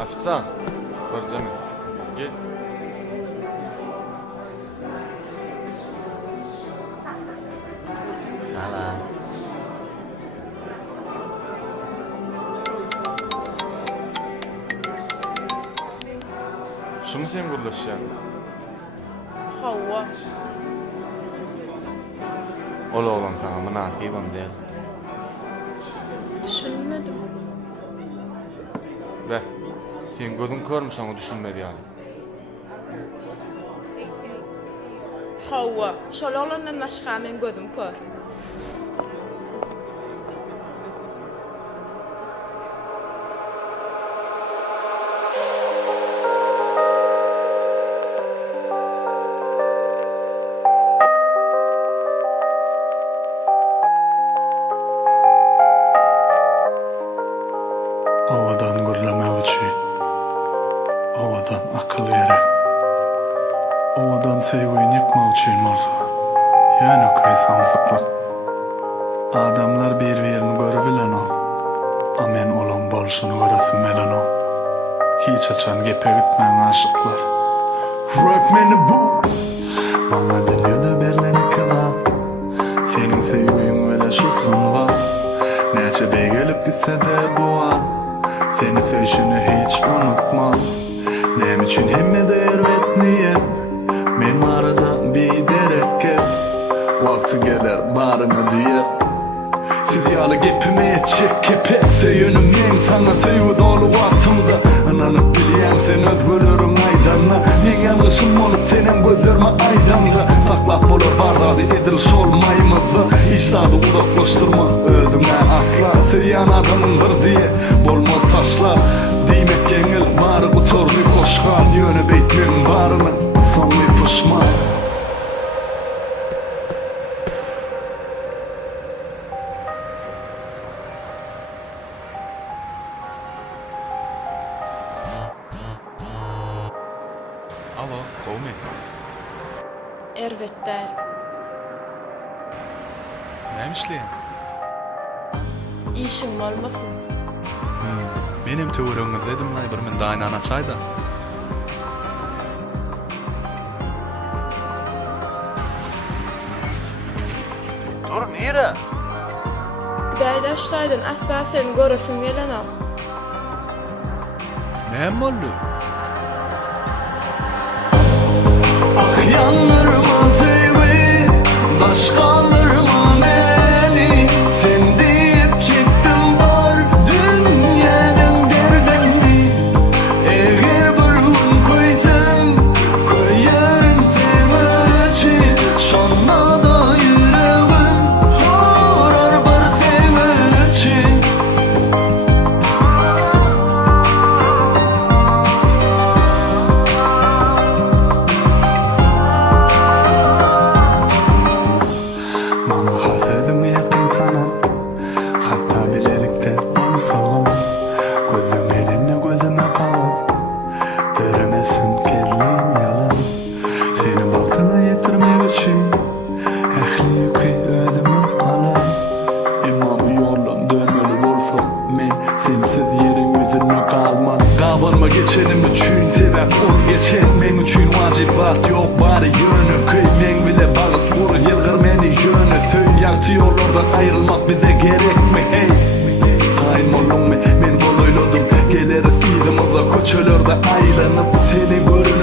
Aftan, baracağım. Gel. Salam. Şunu sen gurlaşan. Havva. Ola olan sana münasibam değil. Düşünmedim. Be, sen gözün körmüş onu düşünmedi yani. Havva. Şol olandan başka men gözüm kör. Ovadan gürlemek için, ovadan akıl gerek. Ovadan sevgiyi yıkmak için olsa, yani kıysamsızlık. Adamlar bir-birini görebilen o, amen olan bolşunu göresin melen o. Hiç açan gepe gitmeyen aşıklar. Rap meni bu, bana diliyordu berleni kılan. Senin sevgiyin öyle şu son var. Neçe bey gelip gitse de bu an. Seni sevişini hiç unutmam. Nem için hemme değer etmeyen. Men arada bir derek gel. Vakti gelir barına diye. Siz yalı gepime yetecek kepe. Seyönümden sana sevgi dolu vaktimde. Ananıp bileyen sen özgürlürüm aydanla. Men yanlışım olup senin gözlerime aydanla. Saklap olur bardadı ediliş olmaymızı. İştadı uzaklaştırma özüme asla. Seyan adamındır diye bolmaz taşlar. Deymek yengil barı bu torlu koşkan. Yönü beytmin barının sonu puşman. Alo, kovme. Ervet değil. Ne işleyen? İşin olmasın. Benim tuğruğumu dedim lan bir min daynan açayda. Dur nere? Daydaştaydın asla seni göresim gelen o. Ne oldu? Ah yanlarıma sevgi, başkalarıma beni. Sen deyip çıktım var dünyanın derdini. Eğer bir gün koysam, koyarım seni için. Şanla da yüreğim horar bir seni için. Bana hasedim yakın tanan. Hatta birlikte onu salan. Gözüm elinle gözüme kalan. Deremesin kelleyin yalan. Seni baktığına yetirmek için ehli yükü özüme alan. İmamı yolum dönmeli olsa men sensiz yerin yüzüne kalman. Kavanma geçenim üçün sebep ol geçen. Men üçün vacip vaat yok bari yönü. Kıy men bile bağıt vur yılgır meni yönü. Söyle yaktı yollardan ayrılmak bize gerek mi hey? Sayın olun men bol oyladım. Geleriz izimize koçölerde aylanıp seni görün.